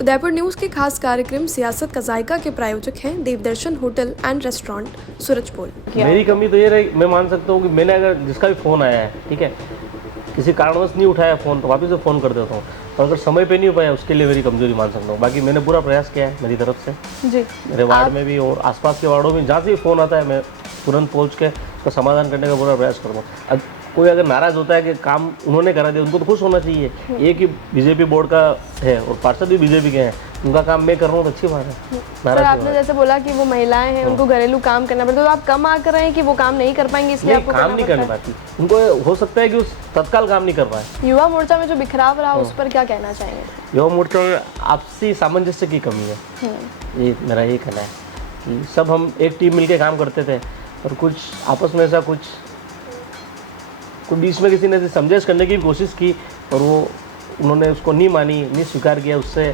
Udaipur news के खास कार्यक्रम सियासत का जायका के प्रायोजक हैं देवदर्शन होटल एंड रेस्टोरेंट सूरजपोल। मेरी कमी तो ये रही, मैं मान सकता हूँ कि मैंने अगर जिसका भी फ़ोन आया है, ठीक है, किसी कारणवश नहीं उठाया फ़ोन तो वापस से फ़ोन कर देता हूँ, और अगर समय पे नहीं हो पाया उसके लिए मेरी कमजोरी मान सकता हूँ। बाकी मैंने पूरा प्रयास किया है मेरी तरफ से जी, मेरे वार्ड में भी और आसपास के वार्डों में जहाँ से भी फ़ोन आता है मैं तुरंत पहुँच के उसका समाधान करने का पूरा प्रयास करता हूँ। अब कोई अगर नाराज़ होता है कि काम उन्होंने करा दिया, उनको तो खुश होना चाहिए। ये कि बीजेपी बोर्ड का है और पार्षद भी बीजेपी के हैं, उनका काम मैं कर रहा हूँ तो अच्छी बात है। सर आपने जैसे बोला कि वो महिलाएं हैं, उनको घरेलू काम करना पड़ता है, तो आप कम आकर रहे हैं कि वो काम नहीं कर पाएंगे इसलिए आपको काम नहीं करने पाती, उनको हो सकता है कि उस तत्काल काम नहीं कर पाए। युवा मोर्चा में जो बिखराव रहा उस पर क्या कहना चाहेंगे? युवा मोर्चा में आपसी सामंजस्य की कमी है, ये मेरा ये कहना है कि सब हम एक टीम मिलके काम करते थे और कुछ आपस में ऐसा कुछ बीच में किसी ने समझौता करने की कोशिश की और वो उन्होंने उसको नहीं मानी, नहीं स्वीकार किया, उससे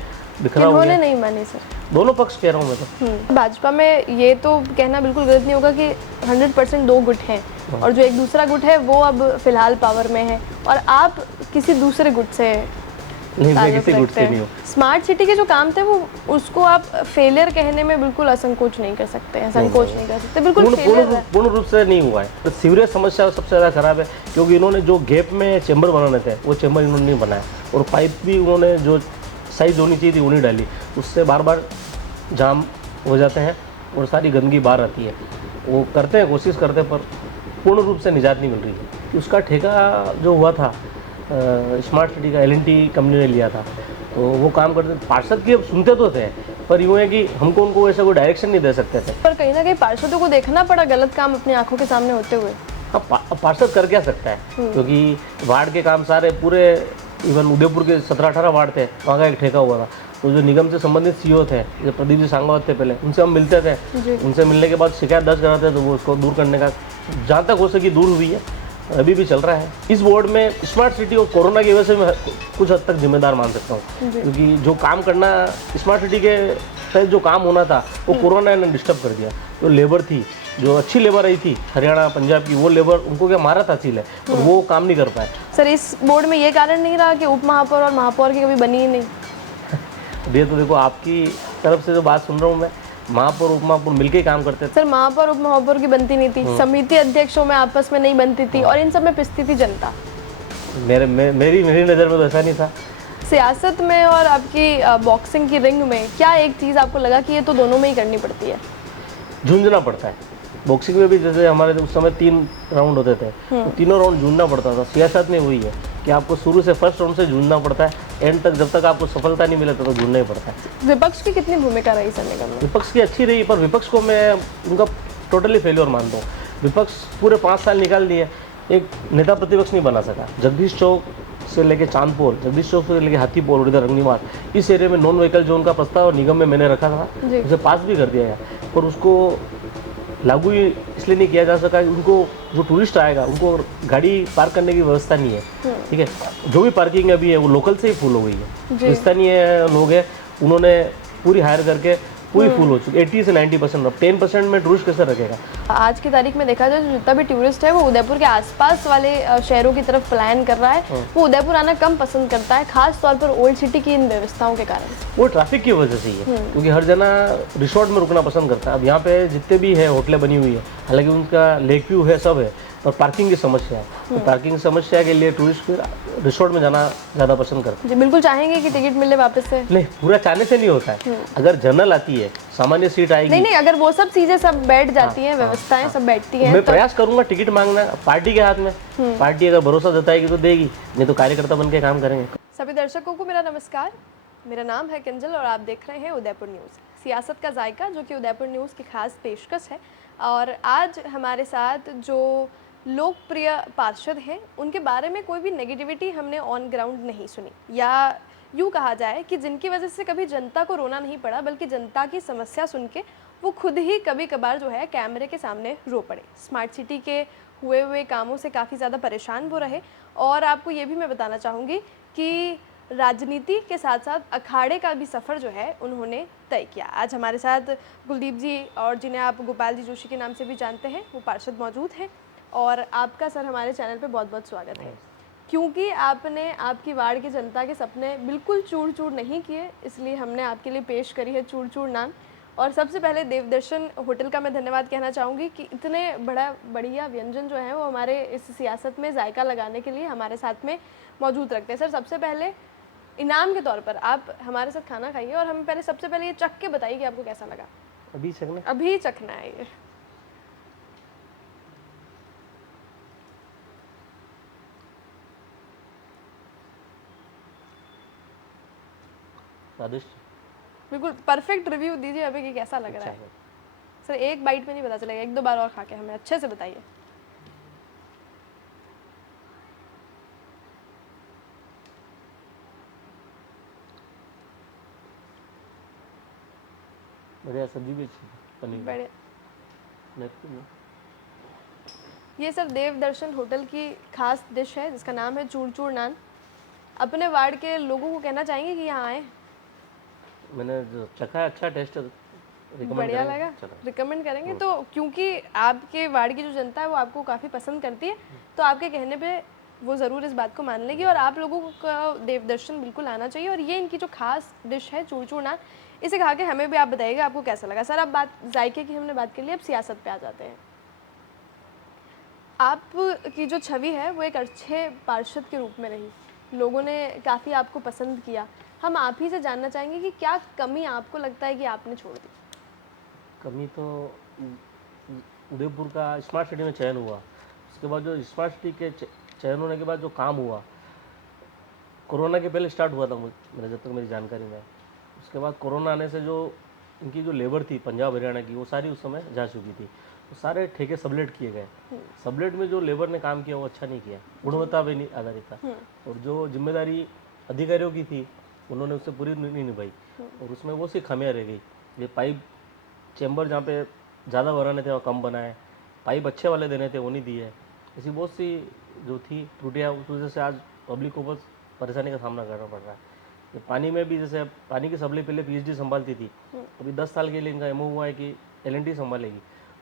बिखरा हो गया। नहीं मानी सर? दोनों पक्ष कह रहा हूँ मैं तो। भाजपा में ये तो कहना बिल्कुल गलत नहीं होगा कि 100% दो गुट हैं और जो एक दूसरा गुट है वो अब फिलहाल पावर में है और आप किसी दूसरे गुट से नहीं, मैं किसी गुट से नहीं हूँ। स्मार्ट सिटी के जो काम थे वो उसको आप फेलियर कहने में बिल्कुल असंकोच नहीं कर सकते हैं, संकोच नहीं कर सकते, बिल्कुल पूर्ण रूप से नहीं हुआ है। तो सीवरेज समस्या सबसे ज़्यादा खराब है क्योंकि इन्होंने जो गैप में चैम्बर बनाने थे वो चैम्बर इन्होंने नहीं बनाया और पाइप भी उन्होंने जो साइज होनी चाहिए थी वो नहीं डाली, उससे बार बार जाम हो जाते हैं और सारी गंदगी बाहर आती है। वो करते हैं, कोशिश करते हैं, पर पूर्ण रूप से निजात नहीं मिल रही है। उसका ठेका जो हुआ था स्मार्ट सिटी का L&T कंपनी ने लिया था, तो वो काम करते, पार्षद की अब सुनते तो थे पर यूँ है कि हमको उनको ऐसा कोई डायरेक्शन नहीं दे सकते थे। पर कहीं ना कहीं पार्षदों को देखना पड़ा गलत काम अपनी आंखों के सामने होते हुए। हाँ, पार्षद कर क्या सकता है, क्योंकि वार्ड के काम सारे पूरे इवन उदयपुर के 17-18 वार्ड थे, वहाँ का एक ठेका हुआ था। तो जो निगम से संबंधित CEO थे, जो प्रदीप जी सांगवात थे, पहले उनसे हम मिलते थे, उनसे मिलने के बाद शिकायत दर्ज कराते तो वो उसको दूर करने का जहाँ तक हो सके दूर हुई है, अभी भी चल रहा है। इस बोर्ड में स्मार्ट सिटी और कोरोना की वजह से मैं कुछ हद तक जिम्मेदार मान सकता हूँ, क्योंकि जो काम करना स्मार्ट सिटी के तहत जो काम होना था वो कोरोना ने डिस्टर्ब कर दिया। जो लेबर थी, जो अच्छी लेबर आई थी हरियाणा पंजाब की, वो लेबर उनको क्या मारा तासील है और वो काम नहीं कर पाए। सर इस बोर्ड में ये कारण नहीं रहा कि उप महापौर और महापौर की कभी बनी ही नहीं? ये तो देखो आपकी तरफ से जो बात सुन रहा हूँ मैं, महापौर उप महापौर मिलके काम करते थे। सर महापौर उप महापौर की बनती नहीं थी, समिति अध्यक्षों में आपस में नहीं बनती थी और इन सब में पिसती थी जनता। मेरी नज़र में तो ऐसा नहीं था। सियासत में और आपकी बॉक्सिंग की रिंग में क्या एक चीज़ आपको लगा कि ये तो दोनों में ही करनी पड़ती है? झूंझना पड़ता है। बॉक्सिंग में भी जैसे हमारे उस समय 3 राउंड होते थे, तो तीनों राउंड झूंझना पड़ता था। सियासत में वही है कि आपको शुरू से फर्स्ट राउंड से झूंझना पड़ता है, एंड तक जब तक आपको सफलता नहीं मिले तो झूंझना ही पड़ता है। विपक्ष की कितनी भूमिका रही सर निगम में? विपक्ष की अच्छी रही, पर विपक्ष को मैं उनका टोटली फेलियर मानता हूँ। विपक्ष पूरे 5 साल निकाल दिए, एक नेता प्रतिपक्ष नहीं बना सका। जगदीश चौक से लेके चांदपोल, जगदीश चौक से लेके हाथीपोल और इधर रंगनीवास, इस एरिया में नॉन व्हीकल जोन का प्रस्ताव निगम में मैंने रखा था, उसे पास भी कर दिया गया, पर उसको लागू इसलिए नहीं किया जा सका कि उनको जो टूरिस्ट आएगा उनको गाड़ी पार्क करने की व्यवस्था नहीं है। ठीक है, जो भी पार्किंग अभी है वो लोकल से ही फुल हो गई है। जो स्थानीय लोग हैं उन्होंने पूरी हायर करके पूरी फुल हो चुकी, 80 से 90%। अब 10% में टूरिस्ट कैसे रखेगा? आज की तारीख में देखा जाए तो जितना भी टूरिस्ट है वो उदयपुर के आसपास वाले शहरों की तरफ प्लान कर रहा है, वो उदयपुर आना कम पसंद करता है, खास तौर पर ओल्ड सिटी की इन व्यवस्थाओं के कारण। वो ट्रैफिक की वजह से ही है, क्योंकि हर जना रिसोर्ट में रुकना पसंद करता है। अब यहाँ पे जितने भी है होटलें बनी हुई है, हालांकि उनका लेक व्यू है, सब है, पर पार्किंग की समस्या है। तो पार्किंग समस्या के लिए टूरिस्ट रिसोर्ट में जाना ज़्यादा पसंद करते हैं। जी बिल्कुल चाहेंगे कि टिकट मिले वापस से? नहीं, पूरा चाहने से नहीं होता है। अगर जनरल आती है, सामान्य सीट आएगी, नहीं, अगर वो सब चीजें सब बैठ जाती हैं, व्यवस्थाएं सब बैठती हैं, मैं प्रयास करूंगा टिकट मांगना, पार्टी के हाथ में। पार्टी अगर भरोसा जताएगी तो देगी, नहीं तो कार्यकर्ता बन के काम करेंगे। सभी दर्शकों को मेरा नमस्कार, मेरा नाम है किंजल और आप देख रहे हैं उदयपुर न्यूज़, सियासत का जायका, जो कि उदयपुर न्यूज़ की खास पेशकश है। और आज हमारे साथ जो लोकप्रिय पार्षद हैं उनके बारे में कोई भी नेगेटिविटी हमने ऑन ग्राउंड नहीं सुनी, या यूँ कहा जाए कि जिनकी वजह से कभी जनता को रोना नहीं पड़ा, बल्कि जनता की समस्या सुन के वो खुद ही कभी कभार जो है कैमरे के सामने रो पड़े। स्मार्ट सिटी के हुए कामों से काफ़ी ज़्यादा परेशान वो रहे। और आपको ये भी मैं बताना चाहूँगी कि राजनीति के साथ साथ अखाड़े का भी सफ़र जो है उन्होंने तय किया। आज हमारे साथ कुलदीप जी, और जिन्हें आप गोपाल जी जोशी के नाम से भी जानते हैं, वो पार्षद मौजूद हैं। और आपका सर हमारे चैनल पे बहुत बहुत स्वागत है। क्योंकि आपने आपकी वार्ड की जनता के सपने बिल्कुल चूर-चूर नहीं किए, इसलिए हमने आपके लिए पेश करी है चूर-चूर नान। और सबसे पहले देवदर्शन होटल का मैं धन्यवाद कहना चाहूँगी कि इतने बढ़िया व्यंजन जो हैं वो हमारे इस सियासत में जायका लगाने के लिए हमारे साथ में मौजूद रखते हैं। सर, सबसे पहले इनाम के तौर पर आप हमारे साथ खाना खाइए और हमें पहले सबसे पहले ये चख के बताइए कि आपको कैसा लगा? अभी चखना अभी चखना है ये। स्वादिष्ट। बिल्कुल परफेक्ट रिव्यू दीजिए अभी कि कैसा लग रहा अच्छा है। है। सर, एक बाइट में नहीं पता चलेगा, 1-2 बार और खा के हमें अच्छे से बताइए। बढ़िया, सब्जी भी अच्छी है, पनीर की। बढ़िया। नेक्स्ट में ये सर देवदर्शन होटल की खास डिश है जिसका नाम है चूर-चूर नान। अपने वार्ड के लोगों को कहना चाहेंगे कि यहाँ आएँ? मैंने जो चखा है, अच्छा टेस्ट, रिकमेंड बढ़िया करेंगे? लगा, चलो। रिकमेंड करेंगे। तो क्योंकि आपके वार्ड की जो जनता है वो आपको काफ़ी पसंद करती है, तो आपके कहने पे वो ज़रूर इस बात को मान लेगी और आप लोगों को देवदर्शन बिल्कुल आना चाहिए। और ये इनकी जो खास डिश है चूर-चूर नान, इसे खा के हमें भी आप बताइएगा आपको कैसा लगा। सर, अब बात जायके की हमने बात कर ली, अब सियासत पे आ जाते हैं। आपकी जो छवि है वो एक अच्छे पार्षद के रूप में रही। लोगों ने काफ़ी आपको पसंद किया। हम आप ही से जानना चाहेंगे कि क्या कमी आपको लगता है कि आपने छोड़ दी? कमी तो उदयपुर का स्मार्ट सिटी में चयन हुआ, उसके बाद जो स्मार्ट सिटी के चयन होने के बाद जो काम हुआ, कोरोना के पहले स्टार्ट हुआ था मेरे, जब तक मेरी जानकारी में है। उसके बाद कोरोना आने से जो इनकी जो लेबर थी पंजाब हरियाणा की, वो सारी उस समय जा चुकी थी, तो सारे ठेके सबलेट किए गए। सबलेट में जो लेबर ने काम किया वो अच्छा नहीं किया, गुणवत्ता पे नहीं आधारित था, और जो जिम्मेदारी अधिकारियों की थी उन्होंने उससे पूरी नहीं निभाई, और उसमें वो सी खामियाँ रह गई। ये पाइप चैम्बर जहाँ पे ज़्यादा बनाने थे वहाँ कम बनाए, पाइप अच्छे वाले देने थे वो नहीं दिए, ऐसी बहुत सी जो थी त्रुटियाँ, उस वजह से आज पब्लिक को बहुत परेशानी का सामना करना पड़ रहा है। ये पानी में भी, जैसे पानी की सप्लाई पहले पीएचडी संभालती थी, अभी 10 साल के लिए इनका एमओ हुआ है कि एलएनटी संभालेगी।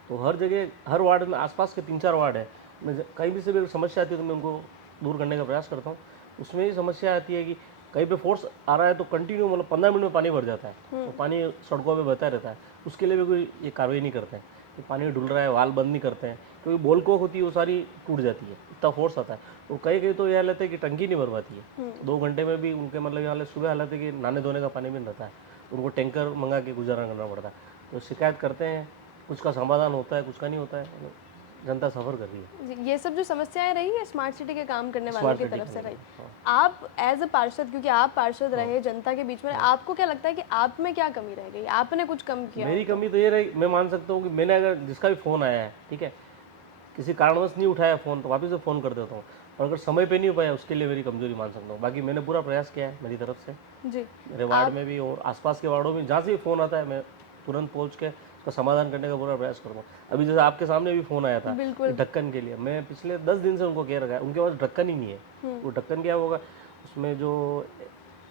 तो हर जगह, हर वार्ड में, आसपास के 3-4 वार्ड है, मैं कहीं भी से भी समस्या आती है तो मैं उनको दूर करने का प्रयास करता हूँ। उसमें ये समस्या आती है कि कहीं पे फोर्स आ रहा है तो कंटिन्यू, मतलब 15 मिनट में पानी भर जाता है, तो पानी सड़कों पे बहता रहता है, उसके लिए भी कोई ये कार्रवाई नहीं करते हैं कि पानी डुल रहा है, वाल बंद नहीं करते हैं, क्योंकि बोल को होती है वो सारी टूट जाती है, इतना फोर्स आता है। और कई कई तो ये हालत है कि टंकी नहीं भरवाती है, 2 घंटे में भी उनके, मतलब ये हालत, सुबह हालत है कि नहाने धोने का पानी भी नहीं रहता है, उनको टैंकर मंगा के गुजारा करना पड़ता है। तो शिकायत करते हैं, कुछ का समाधान होता है, कुछ का नहीं होता है, जनता सफ़र कर रही है। जी, ये सब जो समस्याएं रही है स्मार्ट सिटी के काम करने वालों स्मार्ट की सिटी तरफ से के, रही। हाँ। आप एज अ पार्षद, क्योंकि आप पार्षद रहे जनता के बीच में, आपको क्या लगता है कि आप में क्या कमी रह गई? आपने कुछ कम किया मेरी हो तो? कमी तो ये रही, मैं मान सकता हूँ कि मैंने अगर जिसका भी फ़ोन आया है, ठीक है, किसी कारणवश नहीं उठाया फ़ोन, तो वापस से फ़ोन कर देता हूँ, और अगर समय पे नहीं हो पाया उसके लिए मेरी कमजोरी मान सकता हूँ। बाकी मैंने पूरा प्रयास किया है मेरी तरफ से, जी। मेरे वार्ड में भी और आसपास के वार्डों में, जहाँ से भी फ़ोन आता है मैं तुरंत पहुँच के उसका समाधान करने का पूरा प्रयास करता हूँ। अभी जैसे आपके सामने भी फ़ोन आया था कि बिल्कुल। ढक्कन के लिए, मैं पिछले 10 दिन से उनको कह रखा है, उनके पास ढक्कन ही नहीं है। वो ढक्कन क्या होगा, उसमें जो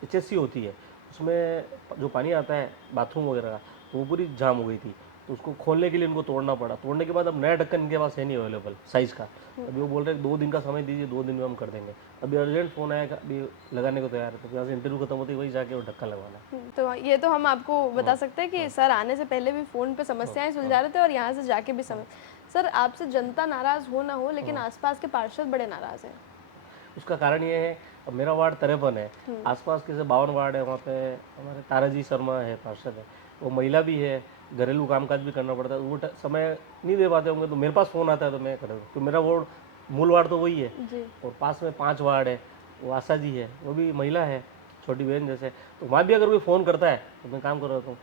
एचएससी होती है, उसमें जो पानी आता है बाथरूम वगैरह का, तो वो पूरी जाम हो गई थी, तो उसको खोलने के लिए उनको तोड़ना पड़ा। तोड़ने के बाद अब नया ढक्कन इनके पास है नहीं अवेलेबल साइज़ का। अभी वो बोल रहे हैं 2 दिन का समय दीजिए, 2 दिन में हम कर देंगे। अभी अर्जेंट फ़ोन आया, अभी लगाने को तैयार है, तो यहाँ से इंटरव्यू खत्म होती है, वही जाके वो ढक्कन लगवाना है। तो ये तो हम आपको बता सकते हैं कि सर आने से पहले भी फ़ोन पे समस्याएं सुलझा रहे थे और यहाँ से जाके भी समय। सर, आपसे जनता नाराज़ हो ना हो, लेकिन आसपास के पार्षद बड़े नाराज़ हैं। उसका कारण ये है, अब मेरा वार्ड 53 है, आसपास के से 52 वार्ड है, वहाँ पे हमारे ताराजी शर्मा है, पार्षद है, वो महिला भी है, घरेलू कामकाज भी करना पड़ता है, वो समय नहीं दे पाते होंगे, तो मेरे पास फ़ोन आता है तो मैं कर दूँ, तो मेरा वार्ड, मूल वार्ड तो वही है। जी। और पास में 5 वार्ड है, वो आशा जी है, वो भी महिला है, छोटी बहन जैसे, तो वहाँ भी अगर कोई फ़ोन करता है तो मैं काम कर रहा हूँ।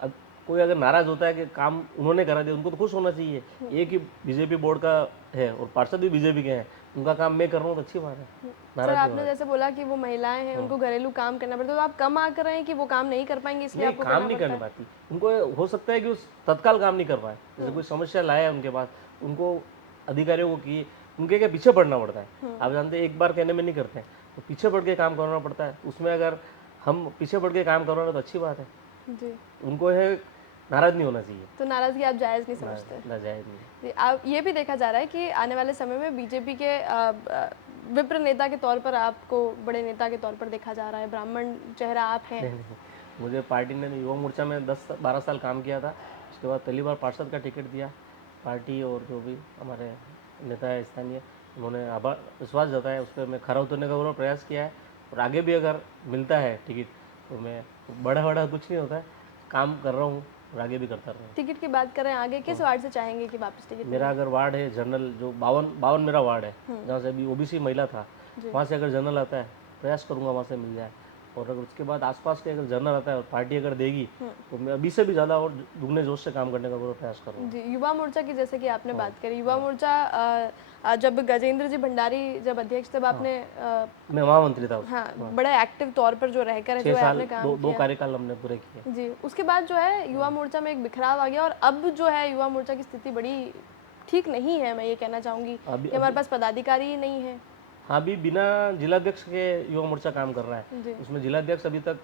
अब कोई अगर नाराज़ होता है कि काम उन्होंने करा दिया, उनको तो खुश होना चाहिए। ये कि बीजेपी बोर्ड का है और पार्षद भी बीजेपी के हैं, उनका काम मैं कर रहा हूँ तो अच्छी बात है, सर, नाराज़ नहीं आपने होना। जैसे बोला कि वो महिलाएं हैं, उनको घरेलू काम करना पड़ता है, तो आप कम आकर रहे हैं कि वो काम नहीं कर पाएंगी इसलिए नहीं, आपको काम करना नहीं पड़ता करने है? पाती, उनको हो सकता है कि उस तत्काल काम नहीं कर पाए, जैसे कोई समस्या लाया है उनके पास, उनको अधिकारियों को कि उनके क्या पीछे पड़ना पड़ता है। आप जानते हैं एक बार कहने में नहीं करते हैं, तो पीछे पड़ के काम करना पड़ता है। उसमें अगर हम पीछे पड़ के काम कर रहे हैं तो अच्छी बात है, जी। उनको है नाराज़ नहीं होना चाहिए, तो नाराज़गी आप जायज़ नहीं समझते? नाजायज नहीं। जी, आप ये भी देखा जा रहा है कि आने वाले समय में बीजेपी के विप्र नेता के तौर पर आपको बड़े नेता के तौर पर देखा जा रहा है, ब्राह्मण चेहरा आप हैं। नहीं, मुझे पार्टी ने युवा मोर्चा में 10-12 साल काम किया था। उसके बाद पहली बार पार्षद का टिकट दिया। पार्टी और जो भी हमारे नेता है स्थानीय, उन्होंने आभार विश्वास जताया, उस पर मैं खरा उतरने का पूरा प्रयास किया है। और आगे भी अगर मिलता है टिकट तो मैं बड़ा बड़ा कुछ नहीं होता है, काम कर रहा हूँ और आगे भी करता रहूँगा। टिकट की बात करें आगे, किस वार्ड से चाहेंगे कि वापस टिकट मेरा अगर वार्ड है जनरल, जो 52 मेरा वार्ड है, जहाँ से अभी ओबीसी महिला था, वहाँ से अगर जनरल आता है प्रयास करूँगा वहाँ से मिल जाए। और अगर उसके बाद आसपास के अगर जनरल आता है और पार्टी अगर देगी तो मैं अभी से भी ज़्यादा और दुगने जोश से काम करने का पूरा प्रयास करूँगा। जी, युवा मोर्चा की जैसे कि आपने बात करी, युवा मोर्चा जब गजेंद्र जी भंडारी जब अध्यक्ष तब आपने मैं महामंत्री था हाँ बड़े एक्टिव तौर पर जो रहकर 6 जो है साल आपने काम दो किया। कार्यकाल हमने पूरे किए। जी, उसके बाद जो है युवा मोर्चा में एक बिखराव आ गया और अब जो है युवा मोर्चा की स्थिति बड़ी ठीक नहीं है, मैं ये कहना चाहूँगी कि हमारे पास पदाधिकारी ही नहीं है। हाँ, अभी बिना जिलाध्यक्ष के युवा मोर्चा काम कर रहा है। जी। उसमें जिलाध्यक्ष अभी तक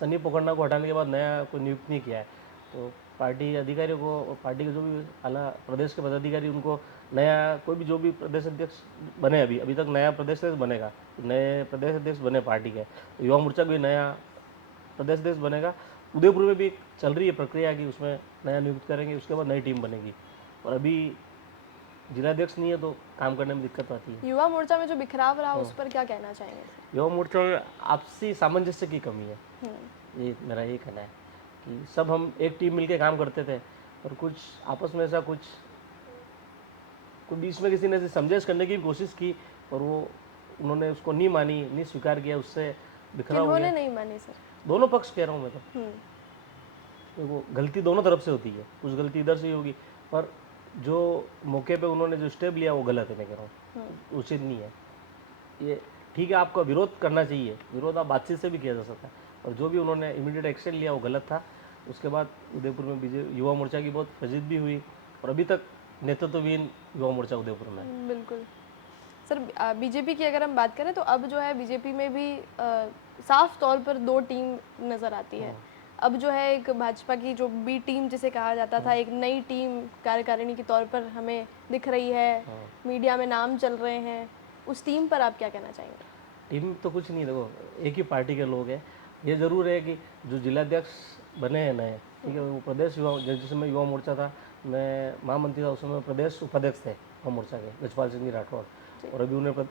सनी पोखरना को हटाने के बाद नया कोई नियुक्त नहीं किया है। तो पार्टी अधिकारियों को और पार्टी के जो भी आला प्रदेश के पदाधिकारी, उनको नया कोई भी जो भी प्रदेश अध्यक्ष बने, अभी तक नया प्रदेश अध्यक्ष बनेगा, नए प्रदेश अध्यक्ष बने पार्टी के, तो युवा मोर्चा का भी नया प्रदेश अध्यक्ष बनेगा। उदयपुर में भी चल रही है प्रक्रिया कि उसमें नया नियुक्त करेंगे, उसके बाद नई टीम बनेगी। और अभी जिलाध्यक्ष नहीं है तो काम करने में दिक्कत आती है। युवा मोर्चा में जो बिखराव रहा उस पर क्या कहना चाहेंगे? युवा मोर्चा में आपसी सामंजस्य की कमी है, ये मेरा ये कहना है कि सब हम एक टीम मिलके काम करते थे और कुछ आपस में ऐसा कुछ बीच में किसी ने ऐसी समझौता करने की कोशिश की और वो उन्होंने उसको नहीं मानी, नहीं स्वीकार किया, उससे बिखरा हो किन्होंने गया। नहीं मानी सर? दोनों पक्ष कह रहा हूँ मैं तो वो गलती दोनों तरफ से होती है, कुछ गलती इधर से ही होगी, पर जो मौके पे उन्होंने जो स्टेप लिया वो गलत है, मैं कह रहा हूँ, उचित नहीं है ये। ठीक है, आपका विरोध करना चाहिए, विरोध आप बातचीत से भी किया जा सकता है, और जो भी उन्होंने इमीडिएट एक्शन लिया वो गलत था। उसके बाद उदयपुर में युवा मोर्चा की बहुत फजीद भी हुई और अभी तक नेतृत्वहीन युवा मोर्चा उदयपुर में है। बिल्कुल सर। बीजेपी की अगर हम बात करें तो अब जो है बीजेपी में भी साफ तौर पर दो टीम नज़र आती है। अब जो है एक भाजपा की जो बी टीम जिसे कहा जाता था, एक नई टीम कार्यकारिणी के तौर पर हमें दिख रही है, मीडिया में नाम चल रहे हैं, उस टीम पर आप क्या कहना चाहेंगे? टीम तो कुछ नहीं, देखो एक ही पार्टी के लोग हैं। ये ज़रूर है कि जो जिलाध्यक्ष बने हैं नए, ठीक है, वो प्रदेश युवा, जिस समय युवा मोर्चा था, मैं महामंत्री था, उस समय प्रदेश उपाध्यक्ष थे युवा मोर्चा के, गजपाल सिंह जी राठौर, और अभी उन्हें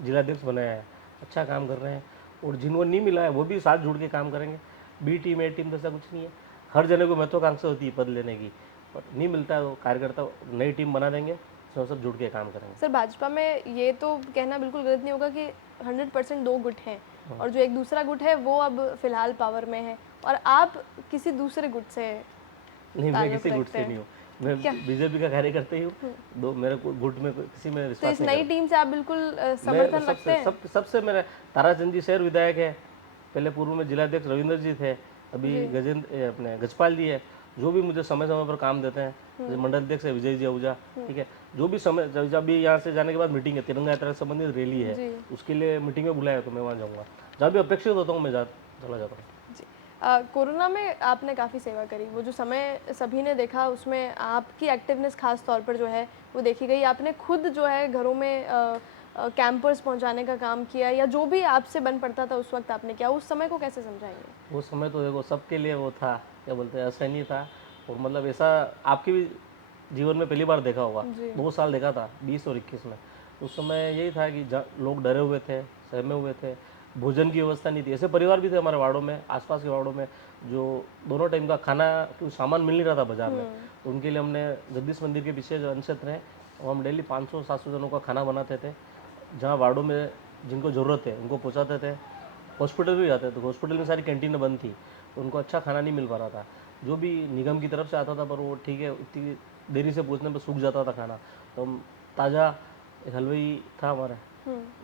जिलाध्यक्ष बनाया है, अच्छा काम कर रहे हैं। और जिनको नहीं मिला है वो भी साथ जुड़ के काम करेंगे। बी टीम ए टीम जैसा कुछ नहीं है, हर जने को महत्वाकांक्षा होती है पद लेने की, पर नहीं मिलता है तो कार्यकर्ता नई टीम बना देंगे, उसमें सब जुड़ के काम करेंगे। सर भाजपा में ये तो कहना बिल्कुल गलत नहीं होगा कि 100% दो गुट हैं, और जो एक दूसरा गुट है वो अब फिलहाल पावर में है, और आप किसी दूसरे गुट से नहीं, मैं किसी गुट से नहीं हूँ, मैं बीजेपी का कार्यकर्ता ही हूँ। दो मेरे को गुट में किसी में तो विश्वास इस नहीं नई टीम से आप बिल्कुल समर्थन रखते हैं? सबसे मेरे ताराचंद जी शहर विधायक है, पहले पूर्व में जिलाध्यक्ष रविंद्र जी थे, अभी अपने गजपाल जी है, जो भी मुझे समय समय पर काम देते हैं। जैसे मंडल अध्यक्ष है विजय जी आहूजा, ठीक है, जो भी समय, जब भी यहाँ से जाने के बाद मीटिंग है, तिरंगा यात्रा से संबंधित रैली है, उसके लिए मीटिंग में बुलाया तो मैं वहाँ जाऊँगा, जहाँ भी अपेक्षित होता हूँ मैं चला जाता हूँ। कोरोना में आपने काफ़ी सेवा करी, वो जो समय सभी ने देखा उसमें आपकी एक्टिवनेस खास तौर पर जो है वो देखी गई। आपने खुद जो है घरों में कैंपर्स पहुंचाने का काम किया, या जो भी आपसे बन पड़ता था उस वक्त आपने किया, उस समय को कैसे समझाएंगे? वो समय तो देखो सबके लिए वो था, क्या बोलते हैं, असहनीय था, और मतलब ऐसा आपके भी जीवन में पहली बार देखा होगा, 2 साल देखा था 20 और 21 में। उस समय यही था कि लोग डरे हुए थे, सहमे हुए थे, भोजन की व्यवस्था नहीं थी। ऐसे परिवार भी थे हमारे वार्डों में, आसपास के वार्डों में, जो दोनों टाइम का खाना कोई सामान मिल नहीं रहा था बाजार में, तो उनके लिए हमने जगदीश मंदिर के पीछे जो अनक्षेत्र है, और हम डेली 500-700 जनों का खाना बनाते थे, जहाँ वार्डों में जिनको ज़रूरत है उनको पहुँचाते थे। हॉस्पिटल भी जाते थे तो हॉस्पिटल में सारी कैंटीनें बंद थी, तो उनको अच्छा खाना नहीं मिल पा रहा था, जो भी निगम की तरफ से आता था, पर वो ठीक है इतनी देरी से पहुँचने पर सूख जाता था खाना। तो हम ताज़ा, एक हलवाई था हमारा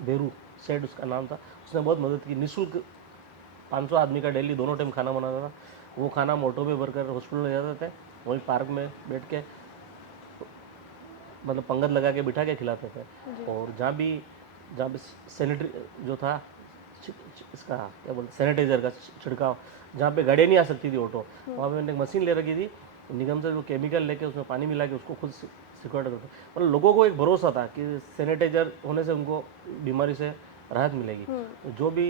बेरू सेठ उसका नाम था, उसने बहुत मदद की, निःशुल्क 500 आदमी का डेली दोनों टाइम खाना बनाता था। वो खाना हम ऑटो में भरकर हॉस्पिटल ले जाते थे, वहीं पार्क में बैठ के मतलब पंगत लगा के बिठा के खिलाते थे। और जहाँ भी सैनिटरी जो था, इसका क्या बोलते, सैनिटाइजर का छिड़काव, जहाँ पे गाड़ी नहीं आ सकती थी ऑटो, वहाँ पे मैंने एक मशीन ले रखी थी, निगम से जो केमिकल लेके उसमें पानी मिला के उसको खुद सिक्योरिटी करते, मतलब लोगों को एक भरोसा था कि सैनिटाइजर होने से उनको बीमारी से राहत मिलेगी। तो जो भी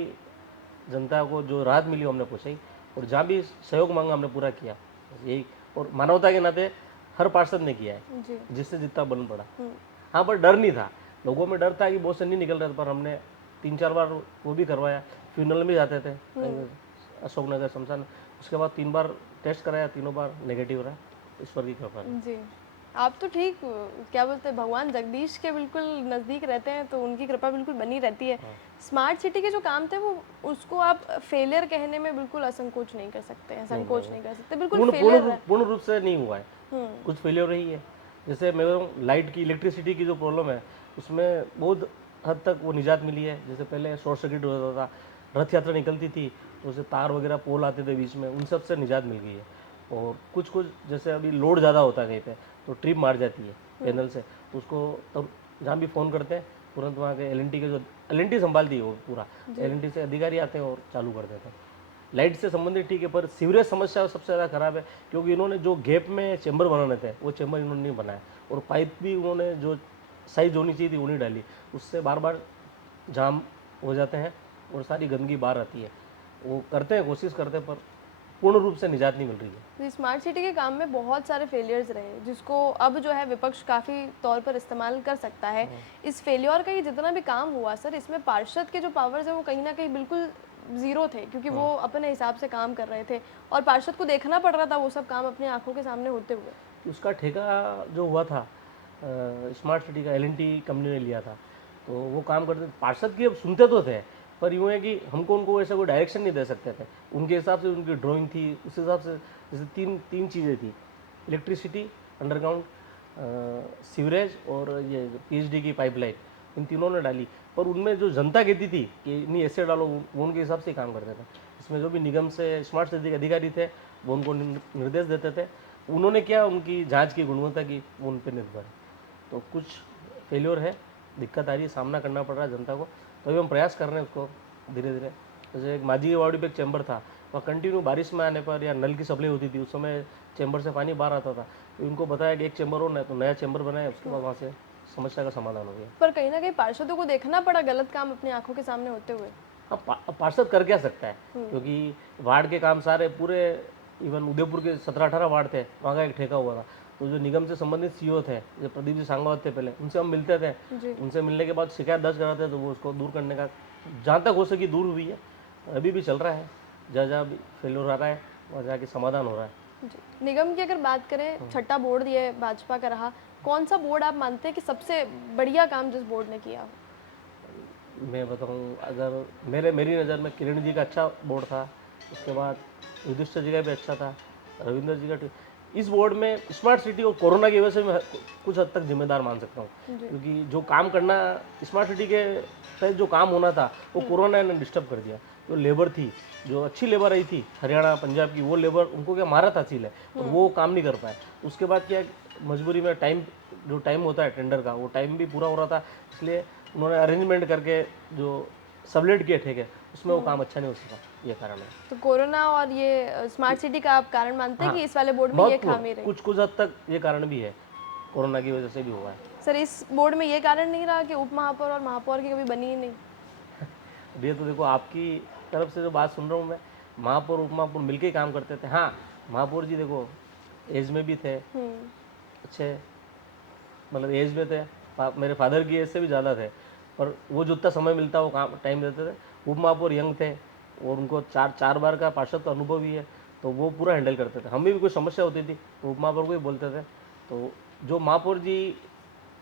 जनता को जो राहत मिली वो हमने पहुँचाई, और जहाँ भी सहयोग मांगा हमने पूरा किया, बस यही। और मानवता के नाते हर पार्षद ने किया है, जी। जिससे जितना बन पड़ा। हाँ, पर डर नहीं था, लोगों में डर था कि बहुत से नहीं निकल रहे थे, पर हमने 3-4 बार वो भी करवाया। फ्यूनरल में जाते थे अशोकनगर शमशान, उसके बाद 3 बार टेस्ट कराया, तीनों बार नेगेटिव रहा, ईश्वर की कृपा है। जी। आप तो ठीक क्या बोलते हैं, भगवान जगदीश के बिल्कुल नज़दीक रहते हैं, तो उनकी कृपा बिल्कुल बनी रहती है। स्मार्ट सिटी के जो काम थे वो उसको आप फेलियर कहने में बिल्कुल असंकोच नहीं कर सकते हैं, संकोच नहीं कर सकते, बिल्कुल फेलियर है। पूर्ण रूप से नहीं हुआ है, कुछ फेलियर रही है। जैसे मेरे लाइट की, इलेक्ट्रिसिटी की जो प्रॉब्लम है, उसमें बहुत हद तक वो निजात मिली है। जैसे पहले शॉर्ट सर्किट होता था, रथ यात्रा निकलती थी तो उसे तार वगैरह पोल आते थे बीच में, उन सब से निजात मिल गई है। और कुछ कुछ जैसे अभी लोड ज़्यादा होता है कहीं पे, तो ट्रिप मार जाती है पैनल से, तो उसको तब जहाँ भी फ़ोन करते हैं तुरंत वहाँ के एल के जो एल संभालती है वो पूरा, एल से अधिकारी आते हैं और चालू कर देते हैं। लाइट से संबंधित ठीक है, पर सीवरेज समस्या सबसे ज़्यादा खराब है, क्योंकि इन्होंने जो गैप में चैम्बर बनाने थे वो चैम्बर इन्होंने नहीं बनाया, और पाइप भी उन्होंने जो साइज होनी चाहिए थी वो नहीं डाली, उससे बार बार जाम हो जाते हैं और सारी गंदगी बाहर आती है। वो करते हैं, कोशिश करते हैं, पर पूर्ण रूप से निजात नहीं मिल रही है। स्मार्ट सिटी के काम में बहुत सारे फेलियर्स रहे, जिसको अब जो है विपक्ष काफ़ी तौर पर इस्तेमाल कर सकता है। इस फेलियर का ये जितना भी काम हुआ सर, इसमें पार्षद के जो पावर्स है वो कहीं ना कहीं बिल्कुल ज़ीरो थे, क्योंकि वो अपने हिसाब से काम कर रहे थे और पार्षद को देखना पड़ रहा था वो सब काम अपने आंखों के सामने होते हुए। उसका ठेका जो हुआ था स्मार्ट सिटी का एल कंपनी ने लिया था, तो वो काम करते, पार्षद की अब सुनते तो थे, पर यूँ है कि हमको उनको ऐसा कोई डायरेक्शन नहीं दे सकते थे। उनके हिसाब से उनकी ड्राइंग थी, उस हिसाब से जैसे तीन चीज़ें थी, इलेक्ट्रिसिटी, अंडरग्राउंड सीवरेज और ये पीएचडी की पाइपलाइन, इन तीनों ने डाली। पर उनमें जो जनता कहती थी कि नहीं ऐसे डालो, वो उनके हिसाब से ही काम करते थे। इसमें जो भी निगम से स्मार्ट सिटी के अधिकारी थे वो उनको निर्देश देते थे, उन्होंने क्या उनकी जांच की गुणवत्ता की वो उन पर निर्भर है। तो कुछ फेल्योर है, दिक्कत आ रही है, सामना करना पड़ रहा है जनता को, तो अभी हम प्रयास कर रहे हैं उसको धीरे धीरे। जैसे एक माझी वाड़ी पे एक चैम्बर था, वहाँ कंटिन्यू बारिश में आने पर या नल की सप्लाई होती थी, उस समय चैम्बर से पानी बाहर आता था, तो इनको बताया कि एक चैम्बर और तो नया चैम्बर बनाया, उसके बाद वहाँ से समस्या का समाधान हो गया। पर कहीं ना कहीं पार्षदों को देखना पड़ा गलत काम अपनी आंखों के सामने होते हुए। अब पार्षद कर क्या सकता है, क्योंकि वार्ड के काम सारे पूरे, इवन उदयपुर के 17-18 वार्ड थे, वहाँ का एक ठेका हुआ था। तो जो निगम से संबंधित सीईओ थे, जो प्रदीप जी सांगवात थे पहले, उनसे हम मिलते थे, उनसे मिलने के बाद शिकायत दर्ज कराते, तो वो उसको दूर करने का जहाँ तक हो सकी दूर हुई है, अभी भी चल रहा है, जहाँ जहाँ भी फेल्योर आ रहा है वहाँ जाके समाधान हो रहा है। जी। निगम की अगर बात करें, छठा बोर्ड ये भाजपा का रहा, कौन सा बोर्ड आप मानते हैं कि सबसे बढ़िया काम जिस बोर्ड ने किया? मैं बताऊँ, अगर मेरी नज़र में किरण जी का अच्छा बोर्ड था, उसके बाद युधिष्ठिर जी का भी अच्छा था, रविंद्र जी का। इस बोर्ड में स्मार्ट सिटी और कोरोना की वजह से मैं कुछ हद तक जिम्मेदार मान सकता हूँ, क्योंकि जो काम करना स्मार्ट सिटी के तहत जो काम होना था वो कोरोना ने डिस्टर्ब कर दिया। जो लेबर थी, जो अच्छी लेबर आई थी हरियाणा पंजाब की, वो लेबर, उनको क्या महारत हासिल है और वो काम नहीं कर पाए। उसके बाद क्या, मजबूरी में जो टाइम होता है टेंडर का, वो टाइम भी पूरा हो रहा था, इसलिए उन्होंने अरेंजमेंट करके जो सबलेट किए ठेके, उसमें वो काम अच्छा नहीं हो सका, ये कारण है। तो कोरोना और ये स्मार्ट सिटी का आप कारण मानते हैं कि इस वाले बोर्ड में ये खामी रही? कुछ हद तक ये कारण भी है, कोरोना की वजह से भी हुआ है। सर, इस बोर्ड में ये कारण नहीं रहा कि उप महापौर और महापौर की कभी बनी ही नहीं? ये तो देखो, आपकी तरफ से जो बात सुन रहा हूँ मैं, महापौर उप महापौर मिलके ही काम करते थे। हाँ, महापौर जी देखो एज में भी थे, अच्छे मतलब एज में थे, मेरे फादर की एज से भी ज़्यादा थे, पर वो जितना समय मिलता वो काम टाइम देते थे। उप महापौर यंग थे और उनको चार बार का पार्षद का अनुभव भी है, तो वो पूरा हैंडल करते थे। हमें भी कोई समस्या होती थी तो उप महापौर को ही बोलते थे। तो जो महापौर जी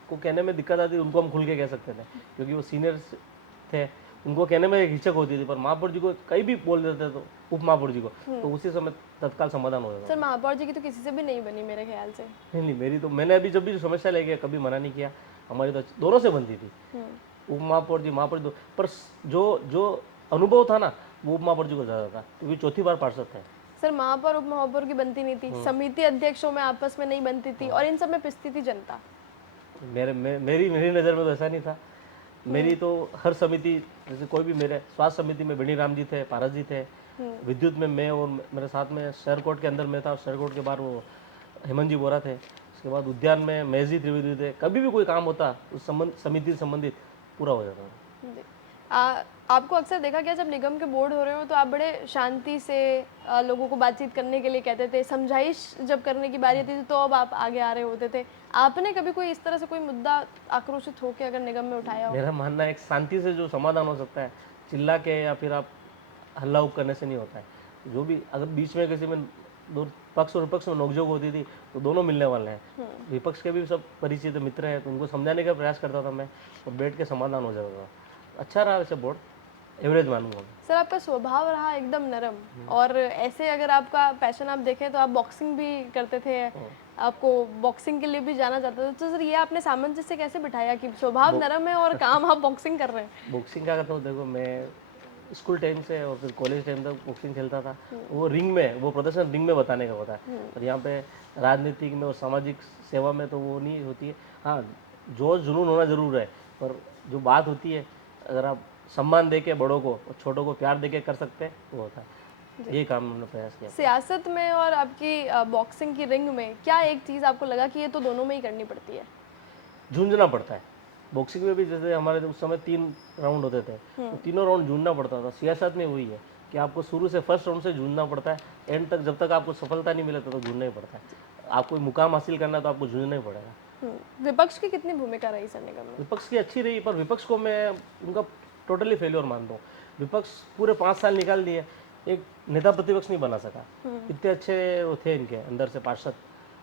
को कहने में दिक्कत आती थी उनको हम खुल के कह सकते थे, क्योंकि वो सीनियर्स थे, उनको कहने में एक हिचक होती थी, पर महापौर जी को कहीं भी बोल देते तो उप महापौर जी को, तो उसी समय तत्काल समाधान हो जाता। सर, महापौर जी की तो किसी से भी नहीं बनी मेरे ख्याल से। नहीं, मेरी तो, मैंने अभी जब भी समस्या लेके कभी मना नहीं किया, हमारी तो दोनों से बनती थी, उप महापौर जी महापौर जी, पर जो अनुभव था ना वो उप महापौर जी को ज़्यादा था, क्योंकि चौथी बार पार्षद थे। सर, महापौर उप महापौर की बनती नहीं थी, समिति अध्यक्षों में आपस में नहीं बनती थी, और इन सब में पिसती थी जनता। मेरी नज़र में तो ऐसा नहीं था। मेरी तो हर समिति, जैसे कोई भी, मेरे स्वास्थ्य समिति में बेनी राम जी थे, पारस जी थे, विद्युत में मैं और मेरे साथ में शहर कोर्ट के अंदर मैं था, शहर कोर्ट के बाहर वो हेमंत जी बोरा थे, उसके बाद उद्यान में महजी त्रिवेदी थे, कभी भी कोई काम होता उस समिति से संबंधित पूरा हो जाता था। जी। आपको अक्सर देखा गया जब निगम के बोर्ड हो रहे हो तो आप बड़े शांति से लोगों को बातचीत करने के लिए कहते थे, समझाइश जब करने की बारी आती थी तो अब आप आगे आ रहे होते थे। आपने कभी कोई इस तरह से कोई मुद्दा आक्रोशित होकर अगर निगम में उठाया हो? मेरा मानना है एक शांति से जो समाधान हो सकता है, चिल्ला के या फिर आप हल्ला करने से नहीं होता है। जो भी अगर बीच में किसी में दो पक्ष और विपक्ष में नोकझोंक होती थी तो दोनों मिलने वाले हैं। विपक्ष के भी सब परिचित मित्र हैं, तो उनको समझाने का प्रयास करता था मैं, और बैठ के समाधान हो जाता था। अच्छा रहा वैसे बोर्ड, एवरेज मानूंगा मैं। सर आपका स्वभाव रहा एकदम नरम, और ऐसे अगर आपका पैशन आप देखें तो आप बॉक्सिंग भी करते थे, आपको बॉक्सिंग के लिए भी जाना जाता था। तो सर ये आपने सामंजस्य कैसे बिठाया कि स्वभाव नरम है और काम आप बॉक्सिंग कर रहे हैं? बॉक्सिंग का करता हूँ, देखो मैं स्कूल टाइम से और फिर कॉलेज टाइम तक बॉक्सिंग खेलता था। वो रिंग में, वो प्रदर्शन रिंग में बताने का होता है, और यहाँ पे राजनीतिक में और सामाजिक सेवा में तो वो नहीं होती है। हाँ, जोश जुनून होना जरूर है, पर जो बात होती है, अगर आप सम्मान दे के बड़ों को और छोटों को प्यार दे के कर सकते हैं वो होता है। ये काम हमने प्रयास किया। सियासत में और आपकी बॉक्सिंग की रिंग में क्या एक चीज़ आपको लगा कि ये तो दोनों में ही करनी पड़ती है? झूंझना पड़ता है। बॉक्सिंग में भी जैसे हमारे उस समय 3 राउंड होते थे, तो तीनों राउंड झूंझना पड़ता था। सियासत में वही है कि आपको शुरू से फर्स्ट राउंड से झूंझना पड़ता है, एंड तक जब तक आपको सफलता नहीं मिले तो झूझना ही पड़ता है। आपको मुकाम हासिल करना है तो आपको झूझना ही पड़ेगा। विपक्ष की कितनी भूमिका रही सर निगम में? विपक्ष की अच्छी रही, पर विपक्ष को मैं उनका टोटली फेल्योर मानता हूँ। विपक्ष पूरे 5 साल निकाल दिए, एक नेता प्रतिपक्ष नहीं बना सका। इतने अच्छे वो थे इनके अंदर से पार्षद,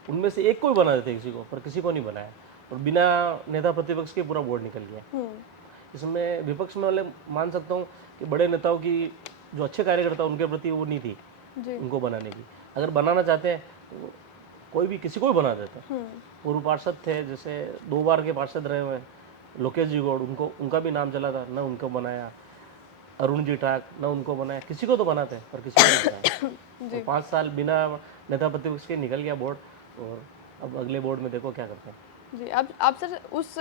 उनमें से एक को ही बना देते किसी को, पर किसी को नहीं बनाया, और बिना नेता प्रतिपक्ष के पूरा बोर्ड निकल गया। इसमें विपक्ष में वाले मान सकता हूँ कि बड़े नेताओं की जो अच्छे कार्यकर्ता उनके प्रति वो नहीं थी जी। उनको बनाने की। अगर बनाना चाहते हैं तो कोई भी किसी को भी बना देते हैं। पूर्व पार्षद थे, जैसे 2 बार के पार्षद रहे हुए लोकेश जी गौड़, उनका भी नाम चला था, ना उनको बनाया। अरुण जी ठाक, ना उनको बनाया, किसी को तो बनाते हैं पर किसी को नहीं बनाया। तो 5 साल बिना नेता प्रतिपक्ष के निकल गया बोर्ड, और अब अगले बोर्ड में देखो क्या करते हैं। जी, अब आप सर उस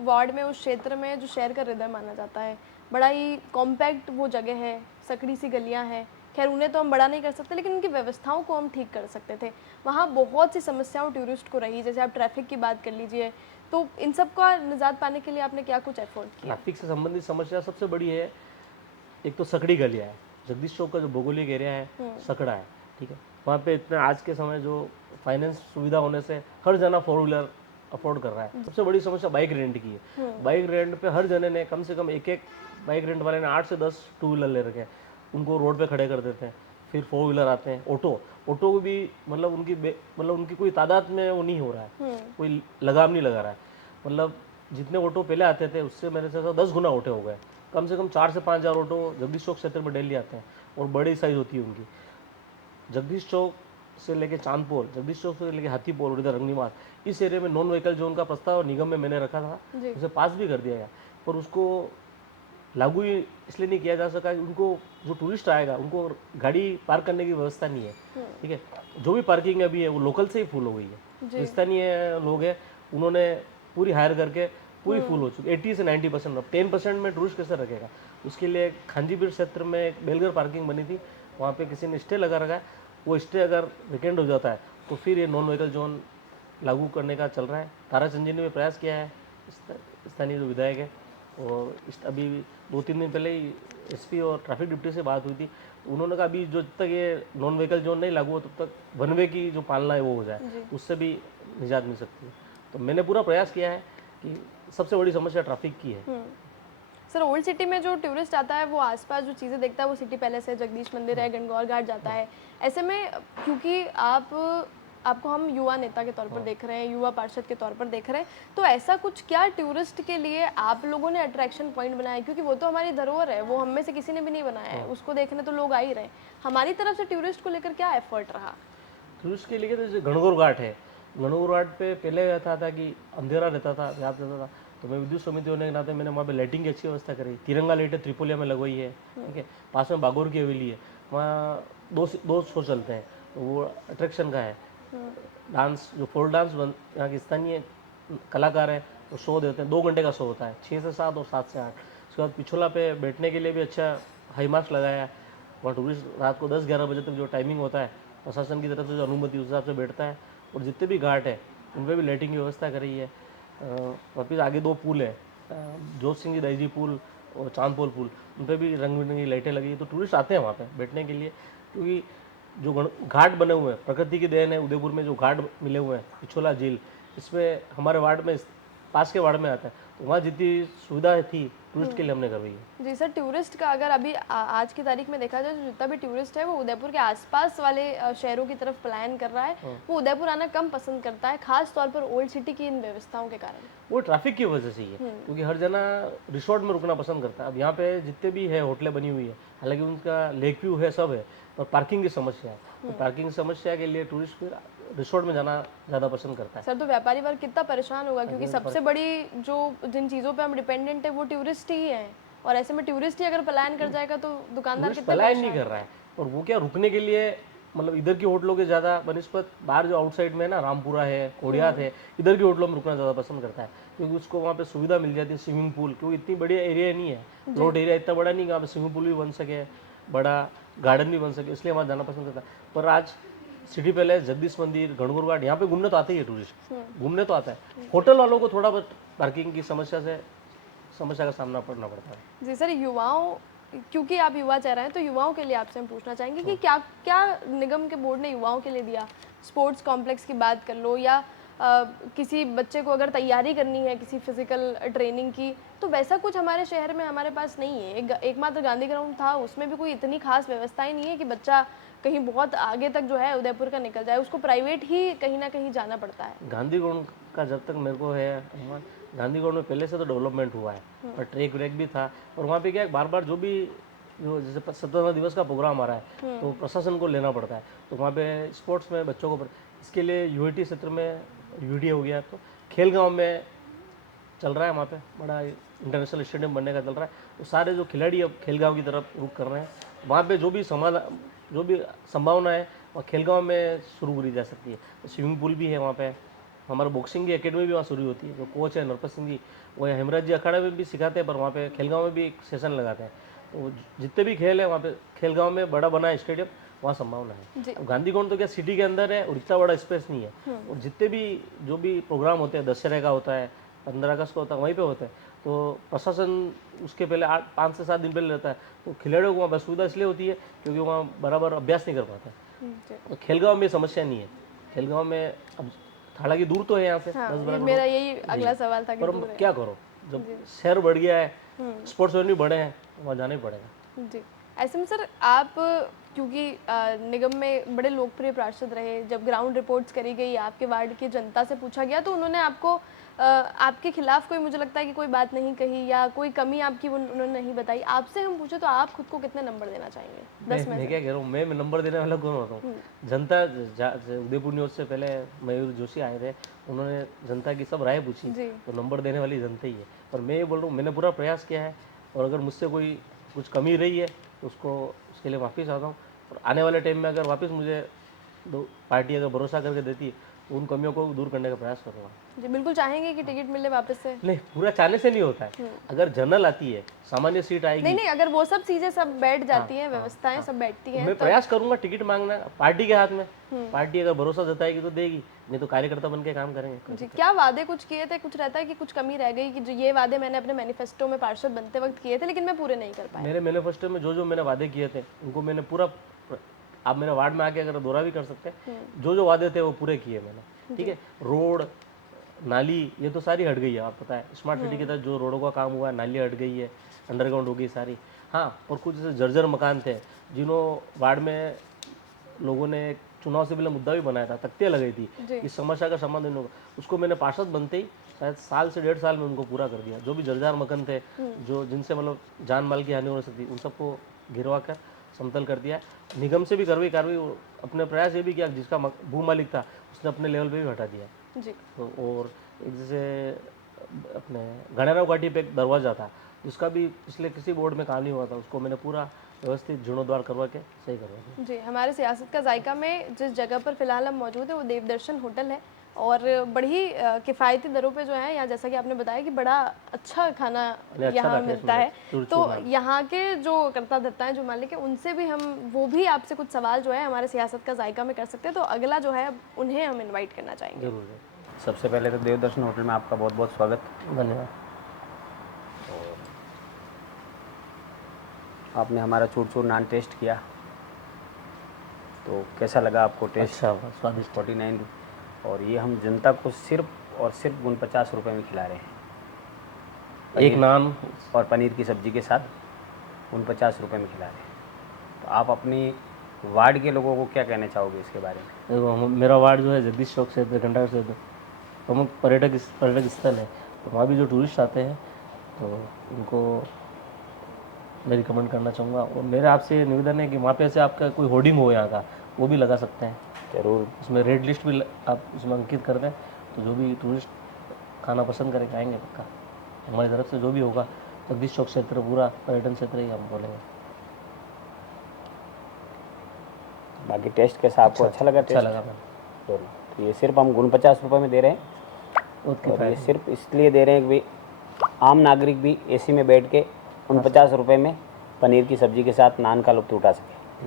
वार्ड में, उस क्षेत्र में जो शहर का हृदय माना जाता है, बड़ा ही कॉम्पैक्ट वो जगह है, सकड़ी सी गलियां हैं। खैर उन्हें तो हम बड़ा नहीं कर सकते, लेकिन उनकी व्यवस्थाओं को हम ठीक कर सकते थे। वहाँ बहुत सी समस्याओं टूरिस्ट को रही, जैसे आप ट्रैफिक की बात कर लीजिए। तो इन सब का निजात पाने के लिए आपने क्या कुछ एफर्ट किया? ट्रैफिक से संबंधित समस्या सबसे बड़ी है, एक तो सकड़ी गलियाँ है। जगदीश चौक का जो भौगोलिक एरिया है सकड़ा है, ठीक है। वहाँ पे इतने आज के समय जो फाइनेंस सुविधा होने से हर जना 4 व्हीलर अफोर्ड कर रहा है। सबसे बड़ी समस्या बाइक रेंट की है। बाइक रेंट पे हर जने ने कम से कम एक बाइक रेंट वाले ने 8 से 10 2 व्हीलर ले रखे हैं। उनको रोड पे खड़े कर देते हैं, फिर 4 व्हीलर आते हैं। ऑटो को भी मतलब उनकी कोई तादाद में वो नहीं हो रहा है, कोई लगाम नहीं लगा रहा है। मतलब जितने ऑटो पहले आते थे उससे मेरे से 10 गुना ऑटो हो गए। कम से कम 4 से 5 हज़ार ऑटो जगदीश चौक क्षेत्र में डेली आते हैं, और बड़ी साइज होती है उनकी। जगदीश चौक से लेके चांदपोल, जगदीश चौक से लेके हाथीपोल और इधर रंगनीवास, इस एरिया में नॉन व्हीकल जोन का प्रस्ताव निगम में मैंने रखा था, उसे पास भी कर दिया गया, पर उसको लागू ही इसलिए नहीं किया जा सका कि उनको जो टूरिस्ट आएगा उनको गाड़ी पार्क करने की व्यवस्था नहीं है, ठीक है। जो भी पार्किंग अभी है वो लोकल से ही फुल हो गई है। जो स्थानीय लोग हैं उन्होंने पूरी हायर करके पूरी फुल हो चुकी है 80 से 90%। अब 10% में टूरिस्ट कैसे रखेगा? उसके लिए खांजीबीर क्षेत्र में एक बेलगर पार्किंग बनी थी, वहाँ पे किसी ने स्टे लगा रखा है। वो स्टे अगर वीकेंड हो जाता है तो फिर ये नॉन व्हीकल जोन लागू करने का चल रहा है। ताराचंद जी ने भी प्रयास किया है, स्थानीय जो विधायक है, और अभी 2-3 दिन पहले ही एसपी और ट्रैफिक डिप्टी से बात हुई थी। उन्होंने कहा अभी जो तक ये नॉन व्हीकल जोन नहीं लागू हो तब तक वन वे की जो पालना है वो हो जाए, उससे भी निजात मिल सकती है। तो मैंने पूरा प्रयास किया है कि सबसे बड़ी समस्या ट्रैफिक की है। सर ओल्ड सिटी में जो टूरिस्ट आता है वो आसपास जो चीज़ें देखता है, वो सिटी पैलेस है, जगदीश मंदिर है, गणगौर घाट जाता है। ऐसे में क्योंकि आपको हम युवा नेता के तौर पर देख रहे हैं, युवा पार्षद के तौर पर देख रहे हैं, तो ऐसा कुछ क्या टूरिस्ट के लिए आप लोगों ने अट्रैक्शन पॉइंट बनाया है? क्योंकि वो तो हमारी धरोहर है, वो हम में से किसी ने भी नहीं बनाया है, उसको देखने तो लोग आ ही रहे हैं। हमारी तरफ से टूरिस्ट को लेकर क्या एफर्ट रहा? टूरिस्ट के लिए तो जैसे गणगौर घाट है, गणगौर घाट पे पहले रहता था कि अंधेरा रहता था, रात रहता था, तो मैं विद्युत समिति होने के नाते मैंने वहाँ पे लाइटिंग की अच्छी व्यवस्था करी। तिरंगा लाइटें त्रिपोलिया में लगवाई है, ठीक है। पास में बागोर की हवेली है, वहाँ दो शो चलते हैं, तो वो अट्रैक्शन का है। डांस जो फोक डांस यहाँ के स्थानीय कलाकार हैं वो शो देते हैं, 2 घंटे का शो होता है, 6 से 7 और 7 से 8। उसके बाद पिछोला पे बैठने के लिए भी अच्छा हाई मार्क्स लगाया है। वहाँ टूरिस्ट रात को 10-11 बजे तक जो टाइमिंग होता है प्रशासन की तरफ से जो अनुमति उस हिसाब से बैठता है। और जितने भी घाट है उन पर भी लाइटिंग की व्यवस्था करी है। वापिस आगे 2 पुल है, जोत सिंह जी दैजी पुल और चांदपोल पुल, उन पर भी रंग बिरंगी लाइटें लगी है। तो टूरिस्ट आते हैं वहाँ पे बैठने के लिए, क्योंकि जो घाट बने हुए हैं प्रकृति की देन है। उदयपुर में जो घाट मिले हुए हैं, पिछोला झील, इसमें हमारे वार्ड में, पास के वार्ड में आता है, तो वहाँ जितनी सुविधा थी टूरिस्ट के लिए हमने करवाई है। जी सर, टूरिस्ट का अगर अभी आज की तारीख में देखा जाए तो जितना भी टूरिस्ट है वो उदयपुर के आसपास वाले शहरों की तरफ पलायन कर रहा है, वो उदयपुर आना कम पसंद करता है, खास तौर पर ओल्ड सिटी की इन व्यवस्थाओं के कारण। वो ट्रैफिक की वजह से ही है, क्योंकि हर जना रिसोर्ट में रुकना पसंद करता है। अब यहाँ पे जितने भी है होटलें बनी हुई है, हालांकि उनका लेक व्यू है, सब है, और पार्किंग की समस्या है। तो पार्किंग समस्या के लिए टूरिस्ट फिर रिसोर्ट में जाना ज़्यादा पसंद करता है। सर तो व्यापारी वर्ग कितना परेशान होगा, क्योंकि सबसे बड़ी जो जिन चीज़ों पे हम डिपेंडेंट है वो टूरिस्ट ही हैं, और ऐसे में टूरिस्ट ही अगर पलायन कर जाएगा तो दुकानदार कितने पलायन नहीं कर रहा है। और वो क्या, रुकने के लिए मतलब इधर की होटलों के ज़्यादा बनस्पत बाहर जो आउटसाइड में है ना, रामपुरा है, कोडियात है, इधर की होटलों में रुकना ज़्यादा पसंद करता है, क्योंकि उसको वहाँ पे सुविधा मिल जाती है। स्विमिंग पूल, क्योंकि इतनी बड़ी एरिया नहीं है, प्लॉट एरिया इतना बड़ा नहीं कि वहाँ पे स्विमिंग पूल भी बन सके, बड़ा गार्डन भी बन सके, इसलिए वहाँ जाना पसंद करता है। पर आज सिटी पैलेस, जगदीश मंदिर, गणगौर घाट, यहाँ पे घूमने तो आते ही है टूरिस्ट, घूमने तो आता है। होटल वालों को थोड़ा बहुत पार्किंग की समस्या का सामना करना पड़ता है। जी सर, युवाओं, क्योंकि आप युवा चाह रहे हैं तो युवाओं के लिए आपसे हम पूछना चाहेंगे कि क्या क्या निगम के बोर्ड ने युवाओं के लिए दिया। स्पोर्ट्स कॉम्प्लेक्स की बात कर लो, या किसी बच्चे को अगर तैयारी करनी है किसी फिजिकल ट्रेनिंग की, तो वैसा कुछ हमारे शहर में हमारे पास नहीं है। एकमात्र गांधी ग्राउंड था, उसमें भी कोई इतनी खास व्यवस्थाएं नहीं है कि बच्चा कहीं बहुत आगे तक जो है उदयपुर का निकल जाए, उसको प्राइवेट ही कहीं ना कहीं जाना पड़ता है। गांधी ग्राउंड का जब तक मेरे को है, गांधी ग्राउंड में पहले से तो डेवलपमेंट हुआ है, और ट्रैक व्रैक भी था। और वहाँ पे क्या है, बार बार जो जैसे 17वां दिवस का प्रोग्राम आ रहा है, तो प्रशासन को लेना पड़ता है। तो वहाँ पे स्पोर्ट्स में बच्चों को, इसके लिए यूआईटी क्षेत्र में यूडी हो गया, तो खेल गाँव में चल रहा है, वहाँ पे बड़ा इंटरनेशनल स्टेडियम बनने का चल रहा है। तो सारे जो खिलाड़ी अब खेल गाँव की तरफ रुख कर रहे हैं। वहाँ पे जो भी संभावना है वहाँ खेल गाँव में शुरू करी जा सकती है। तो स्विमिंग पूल भी है वहाँ पे, हमारा बॉक्सिंग की एकेडमी भी वहाँ शुरू होती है। जो कोच है नरपत सिंह जी, वो हेमराज जी अखाड़ा में भी सिखाते हैं, पर वहाँ पे खेल गाँव में भी एक सेशन लगाते हैं। तो जितने भी खेल है वहाँ पे खेल गाँव में बड़ा बना है स्टेडियम, वहाँ संभावना है। अब गांधी ग्राउंड तो क्या सिटी के अंदर है, और इतना बड़ा स्पेस नहीं है। और जितने भी जो भी प्रोग्राम होते हैं, दशहरे का होता है, 15 अगस्त का होता है, वहीं पे होता है। तो प्रशासन उसके पहले 5 से 7 दिन पहले रहता है। तो खिलाड़ियों को वहाँ पर सुविधा इसलिए होती है क्योंकि वहाँ बराबर अभ्यास नहीं कर पाते। तो खेलगांव में समस्या नहीं है। खेलगांव में अब हालांकि दूर तो है यहाँ से, 10-12 मेरा यही अगला सवाल था कि पर क्या करो, जब शहर बढ़ गया है, स्पोर्ट्स वेन्यू बढ़े हैं, वहाँ जाना ही पड़ेगा। जी, ऐसे में सर आप, क्योंकि निगम में बड़े लोकप्रिय पार्षद रहे, जब ग्राउंड रिपोर्ट्स करी गई, आपके वार्ड की जनता से पूछा गया, तो उन्होंने आपको आपके खिलाफ कोई, मुझे लगता है कि कोई बात नहीं कही, या कोई कमी आपकी उन्होंने नहीं बताई। आपसे हम पूछे तो आप खुद को कितने नंबर देना चाहेंगे? 10 में मैं क्या कह रहा हूँ, मैं नंबर देने वाला कौन होता हूँ? जनता, उदयपुर न्यूज़ से पहले मयूर जोशी आए थे, उन्होंने जनता की सब राय पूछी, तो नंबर देने वाली जनता ही है। और मैं ये बोल रहा हूँ, मैंने पूरा प्रयास किया है, और अगर मुझसे कोई कुछ कमी रही है तो उसके लिए वापस आता हूँ। और आने वाले टाइम में अगर वापस मुझे पार्टी अगर भरोसा करके देती है तो उन कमियों को दूर करने का प्रयास करूँगा। जी, बिल्कुल चाहेंगे कि टिकट मिले वापस से? नहीं, पूरा चाहने से नहीं होता है। अगर जनरल आती है, सामान्य सीट आएगी, नहीं, अगर वो सब चीजें सब बैठ जाती हैं, व्यवस्थाएं सब बैठती हैं, मैं प्रयास करूंगा। टिकट मांगना पार्टी के हाथ में, पार्टी अगर भरोसा जताएगी तो देगी, नहीं तो कार्यकर्ता बन के काम करेंगे। जी, क्या वादे कुछ किए थे, कुछ रहता है कि कुछ कमी रह गई कि जो ये वादे मैंने अपने मैनिफेस्टो में पार्षद बनते वक्त किए थे लेकिन मैं पूरे नहीं कर पाया? मेरे मैनिफेस्टो में जो मैंने वादे किए थे उनको मैंने पूरा, आप मेरे वार्ड में आके अगर दौरा भी कर सकते हैं, जो वादे थे वो पूरे किए मैंने। ठीक है, रोड नाली ये तो सारी हट गई है, आप पता है स्मार्ट सिटी के तहत जो रोडों का काम हुआ है, नाली हट गई है, अंडरग्राउंड हो गई सारी। हाँ, और कुछ जैसे जर्जर मकान थे जिन्हों वार्ड में लोगों ने चुनाव से पहले मुद्दा भी बनाया था, तख्तियाँ लगाई थी, इस समस्या का समाधान होगा, उसको मैंने पार्षद बनते ही शायद साल से 1.5 साल में उनको पूरा कर दिया। जो भी जर्जर मकान थे, जो जिनसे मतलब जान माल की हानि हो सकती, उन सबको गिरवा कर समतल कर दिया। निगम से भी कार्रवाई अपने प्रयास ये भी किया, जिसका भू मालिक था उसने अपने लेवल पे भी हटा दिया जी। तो। और एक जैसे अपने गणेराव घाटी पे एक दरवाज़ा था, उसका भी पिछले किसी बोर्ड में काम नहीं हुआ था, उसको मैंने पूरा व्यवस्थित जीर्णोद्वार करवा के सही करवा दिया। जी, हमारे सियासत का जायका में जिस जगह पर फिलहाल हम मौजूद है वो देवदर्शन होटल है, और बड़ी किफ़ायती दरों पे जो है यहाँ, जैसा कि आपने बताया कि बड़ा अच्छा खाना यहाँ मिलता है। तो यहाँ के जो कर्ता धर्ता हैं, जो मालिक हैं, उनसे भी हम वो भी आपसे कुछ सवाल जो है हमारे सियासत का जायका में कर सकते हैं। तो अगला जो है उन्हें हम इनवाइट करना चाहेंगे। सबसे पहले तो देवदर्शन होटल में आपका बहुत बहुत स्वागत। धन्यवाद। आपने हमारा चूर चूर नान टेस्ट किया, तो कैसा लगा आपको टेस्ट? अच्छा, स्वादिष्ट। 49, और ये हम जनता को सिर्फ और सिर्फ 49 रुपये में खिला रहे हैं। एक नान और पनीर की सब्ज़ी के साथ 49 रुपये में खिला रहे हैं। तो आप अपनी वार्ड के लोगों को क्या कहना चाहोगे इसके बारे में? देखो, मेरा वार्ड जो है जगदीश चौक क्षेत्र, घंटा क्षेत्र प्रमुख पर्यटक स्थल है। तो वहाँ भी जो टूरिस्ट आते हैं तो उनको मैं रिकमेंड करना चाहूँगा। और मेरे आपसे निवेदन है कि वहाँ पे से आपका कोई होर्डिंग हो यहाँ का, वो भी लगा सकते हैं। ज़रूर। उसमें रेड लिस्ट भी आप उसमें अंकित कर दें, तो जो भी टूरिस्ट खाना पसंद करेंगे आएंगे पक्का। हमारी तरफ से जो भी होगा, जगदीश चौक क्षेत्र पूरा पर्यटन क्षेत्र ही हम बोलेंगे। बाकी टेस्ट कैसा आपको अच्छा लगा? अच्छा लगा मैम। जरूर। तो ये सिर्फ हम 49 रुपये में दे रहे हैं, और ये सिर्फ इसलिए दे रहे हैं कि भाई आम नागरिक भी एसी में बैठ के 49 रुपये में पनीर की सब्ज़ी के साथ नान का लुत्फ़ उठा सके।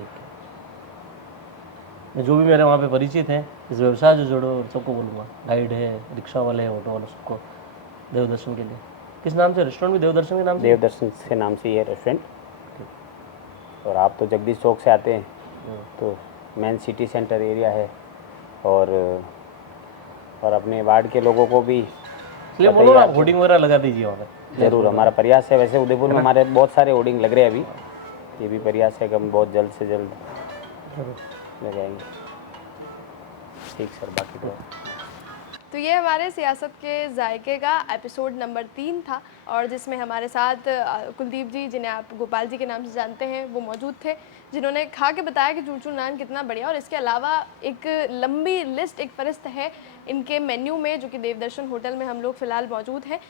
मैं जो भी मेरे वहाँ पे परिचित हैं, इस व्यवसाय से जुड़ो सबको बोलूँगा, गाइड है, रिक्शा वाले हैं, ऑटो वाले, सबको देवदर्शन के लिए। किस नाम से रेस्टोरेंट भी? देवदर्शन के नाम से? देवदर्शन से नाम से ये रेस्टोरेंट। और आप तो जगदीश चौक से आते हैं, तो मेन सिटी सेंटर एरिया है, और अपने वार्ड के लोगों को भी इसलिए बोलो ना, होर्डिंग वगैरह लगा दीजिए वहाँ पे। ज़रूर, हमारा प्रयास है। वैसे उदयपुर में हमारे बहुत सारे होर्डिंग लग रहे हैं अभी, ये भी प्रयास है कि हम बहुत जल्द से जल्द लगाएंगे। ठीक सर, बाकी तो ये हमारे सियासत के जायके का एपिसोड नंबर 3 था, और जिसमें हमारे साथ कुलदीप जी, जिन्हें आप गोपाल जी के नाम से जानते हैं, वो मौजूद थे, जिन्होंने खा के बताया कि चूर चूर नान कितना बढ़िया। और इसके अलावा एक लंबी लिस्ट, एक फ़हरिस्त है इनके मेन्यू में, जो कि देवदर्शन होटल में हम लोग फ़िलहाल मौजूद हैं।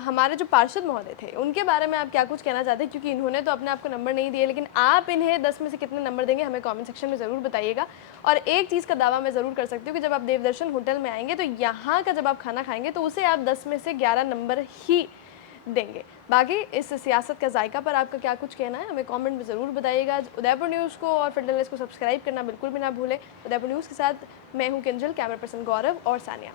हमारे जो पार्षद महोदय थे, उनके बारे में आप क्या कुछ कहना चाहते हैं? क्योंकि इन्होंने तो अपने आप को नंबर नहीं दिए, लेकिन आप इन्हें 10 में से कितने नंबर देंगे, हमें कमेंट सेक्शन में ज़रूर बताइएगा। और एक चीज़ का दावा मैं ज़रूर कर सकती हूँ कि जब आप देवदर्शन होटल में आएंगे, तो यहाँ का जब आप खाना खाएंगे तो उसे आप 10 में से 11 नंबर ही देंगे। बाकी इस सियासत का जायका पर आपका क्या कुछ कहना है, हमें कमेंट में ज़रूर बताइएगा। उदयपुर न्यूज़ को और फिल्टरलेस को सब्सक्राइब करना बिल्कुल भी ना भूलें। उदयपुर न्यूज़ के साथ मैं हूँ किंजल, कैमरा पर्सन गौरव और सानिया।